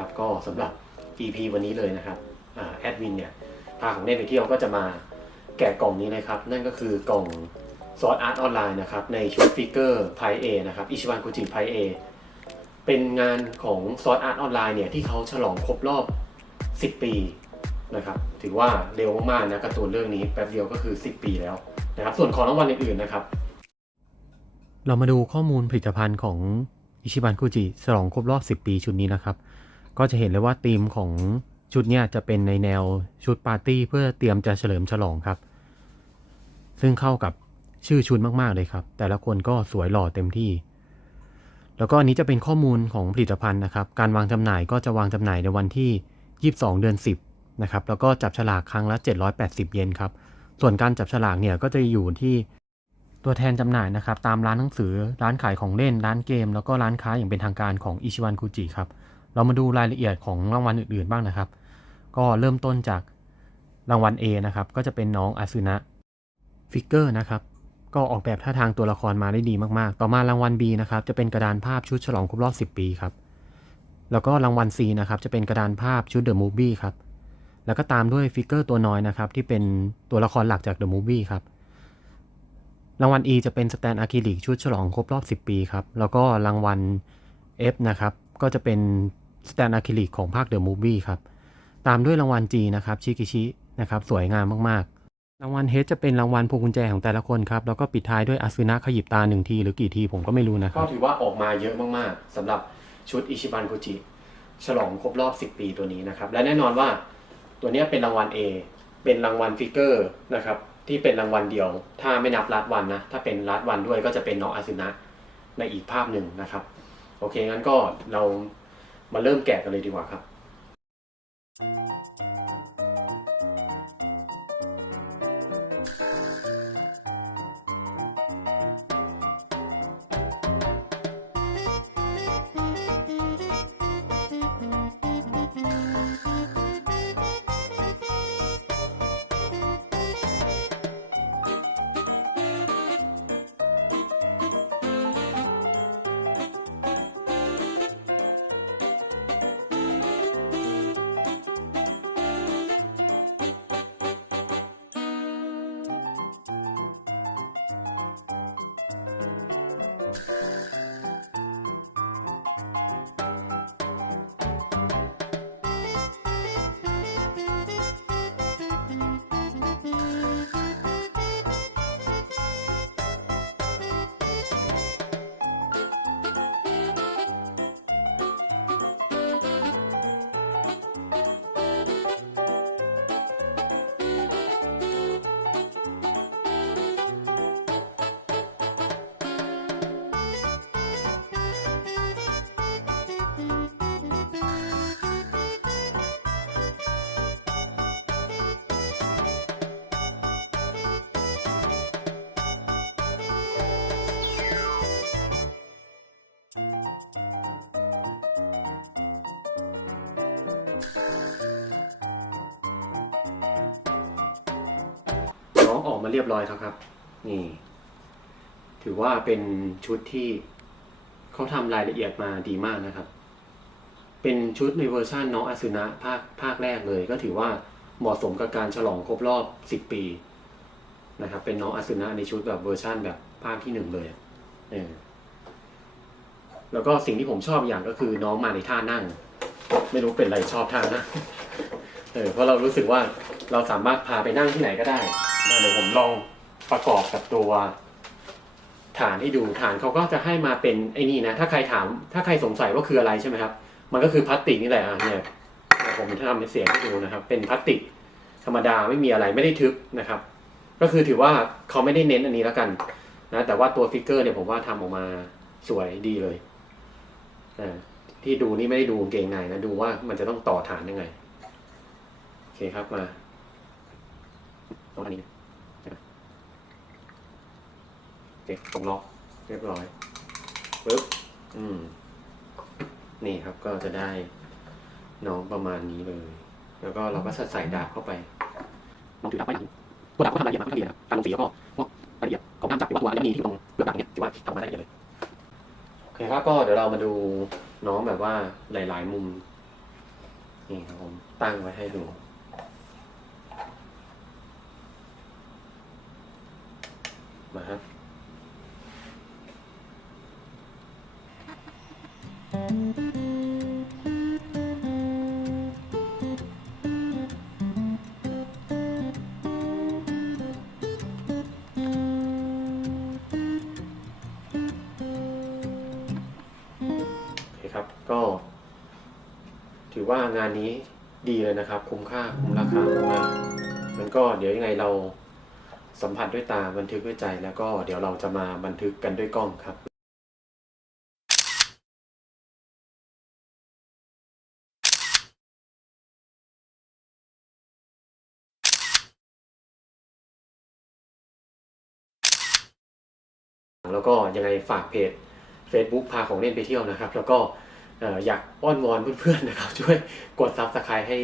นะครับก็สำหรับ EP วันนี้เลยนะครับอแอดมินเนี่ยพาของเล่นไปเที่ยวก็จะมาแกะกล่องนี้เลยครับ นั่นก็คือกล่องซอสอาร์ตออนไลน์นะครับในชุดฟิกเกอร์ไพเอนะครับอิชิวันกุจิไพเอเป็นงานของซอสอาร์ตออนไลน์เนี่ยที่เขาฉลองครบรอบ 10 ปีนะครับถือว่าเร็วมากๆนะการ์ตูนเรื่องนี้แป๊บเดียวก็คือ 10 ปีแล้วนะครับส่วนของรางวัลอื่นๆนะครับ เรามาดูข้อมูลผลิตภัณฑ์ของอิชิบันคุจิฉลองครบรอบ 10 ปีชุดนี้นะครับ ก็จะเห็นเลยว่าธีมของชุดเนี้ยจะเป็นในแนวชุดปาร์ตี้เพื่อเตรียมจะเฉลิมฉลองครับ ซึ่งเข้ากับชื่อชุดมากๆเลยครับ แต่ละคนก็สวยหล่อเต็มที่ แล้วก็อันนี้จะเป็นข้อมูลของผลิตภัณฑ์นะครับ การวางจำหน่ายก็จะวางจำหน่ายในวันที่ 22 เดือน 10 นะครับ แล้วก็จับฉลากครั้งละ 780 เยนครับ ส่วนการจับฉลากเนี่ยก็จะอยู่ที่ตัวแทนจำหน่ายนะครับ ตามร้านหนังสือ ร้านขายของเล่น ร้านเกม แล้วก็ร้านค้าอย่างเป็นทางการของอิชิวันคุจิครับ เรามาดูรายละเอียดของรางวัลอื่นๆบ้างนะครับ ก็เริ่มต้นจากรางวัล A นะครับ ก็จะเป็นน้องอาซึนะฟิกเกอร์นะครับ ก็ออกแบบท่าทางตัวละครมาได้ดีมากๆ ต่อมารางวัล B นะครับ จะเป็นกระดานภาพชุดฉลองครบรอบ 10 ปีครับ แล้วก็รางวัล C นะครับ จะเป็นกระดานภาพชุด The Movie ครับ แล้วก็ตามด้วยฟิกเกอร์ตัวน้อยนะครับ ที่เป็นตัวละครหลักจาก The Movie ครับ รางวัล E จะเป็นสแตนอะคริลิกชุดฉลองครบรอบ 10 ปีครับ แล้วก็รางวัล F นะครับ ก็จะเป็น สแตนอะคริลิกของภาค The Movie ครับ ตามด้วยรางวัล G นะครับชิกิชินะครับสวยงามมากๆ รางวัล H จะเป็นรางวัลพวงกุญแจของแต่ละคนครับ แล้วก็ปิดท้ายด้วยอาซึนะขยิบตาหนึ่งทีหรือกี่ทีผมก็ไม่รู้นะครับ ก็ถือว่าออกมาเยอะมากๆสำหรับชุดอิชิบันกุจิฉลองครบรอบ 10 ปีตัวนี้นะครับ และแน่นอนว่าตัวนี้เป็นรางวัล A เป็นรางวัลฟิกเกอร์นะครับที่เป็นรางวัลเดียว ถ้าไม่นับรัดวันนะ ถ้าเป็นรัดวันด้วยก็จะเป็นน้องอาซึนะในอีกภาพหนึ่งนะครับ โอเคงั้นก็เรา มาเริ่มแกะกันเลยดีกว่าครับ องออกมาเรียบร้อยแล้วครับ นี่ ถือว่าเป็นชุดที่เขาทำรายละเอียดมาดีมากนะครับ เป็นชุดในเวอร์ชันน้องอาซึนะภาคภาคแรกเลย ก็ถือว่าเหมาะสมกับการฉลองครบรอบ 10 ปีนะครับ เป็นน้องอาซึนะในชุดแบบเวอร์ชันแบบภาคที่หนึ่งเลยเออแล้วก็สิ่งที่ผมชอบอย่างก็คือน้องมาในท่านั่ง ไม่รู้เป็นไรชอบท่านั่งเออเพราะเรารู้สึกว่าเราสามารถพาไปนั่งที่ไหนก็ได้ เดี๋ยวผมลองประกอบกับตัวฐานให้ดูฐานเขาก็จะให้มาเป็นไอ้นี่นะ ถ้าใครถาม ถ้าใครสงสัยว่าคืออะไรใช่ไหมครับ มันก็คือพลาสติกนี่แหละเนี่ยผมจะทำเป็นเสียงให้ดูนะครับ เป็นพลาสติกธรรมดาไม่มีอะไรไม่ได้ทึบนะครับ ก็คือถือว่าเขาไม่ได้เน้นอันนี้แล้วกันนะแต่ว่าตัวฟิกเกอร์เนี่ยผมว่าทำออกมาสวยดีเลยอ่าที่ดูนี่ไม่ได้ดูเกงในนะดูว่ามันจะต้องต่อฐานยังไงโอเคครับมา รงอันนี้นะครับโอเคตรงล็อกเรียบร้อยปึ๊บอืม นี่ครับก็จะได้น้องประมาณนี้เลย แล้วก็เราก็ใส่ดาบเข้าไปลองถือดาบไปตัวดาบก็ทำรายละเอียดมาค่อนข้างดีนะครับการลงสีแล้วก็พวกรายละเอียดของน้ำจับหรือว่าตัวอัญมณีที่อยู่ตรงเปลือกหนังเนี่ยถือว่าทำมาได้ละเอียดเลยโอเคครับก็เดี๋ยวเรามาดูน้องแบบว่าหลาย ๆ มุมนี่ครับผมตั้งไว้ให้ดู มาครับโอเคครับก็ ถือว่างานนี้ดีเลยนะครับ คุ้มค่าคุ้มราคามากมันก็เดี๋ยวยังไงเรา สัมผัสด้วยตาบันทึกด้วยใจ แล้วก็เดี๋ยวเราจะมาบันทึกกันด้วยกล้องครับแล้วก็ยังไงฝากเพจ Facebook พาของเล่นไปเที่ยวนะครับ แล้วก็เอ่อยากอ้อนวอนเพื่อนๆนะครับ ช่วยกดซับสไครต์ให้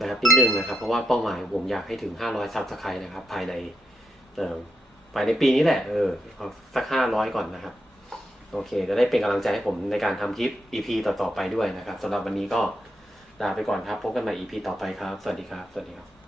นะครับนิดนึงนะครับ เพราะว่าเป้าหมายผมอยากให้ถึง 500ซับสไครต์นะครับ ภายใน เอ่อภายในปีนี้แหละ เออสักห้าร้อยก่อนนะครับ โอเค จะได้เป็นกำลังใจให้ผมในการทำคลิป EP ต่อๆไปด้วยนะครับสำหรับวันนี้ก็ลาไปก่อนครับ พบกันใหม่ EP ต่อไปครับ สวัสดีครับ สวัสดีครับ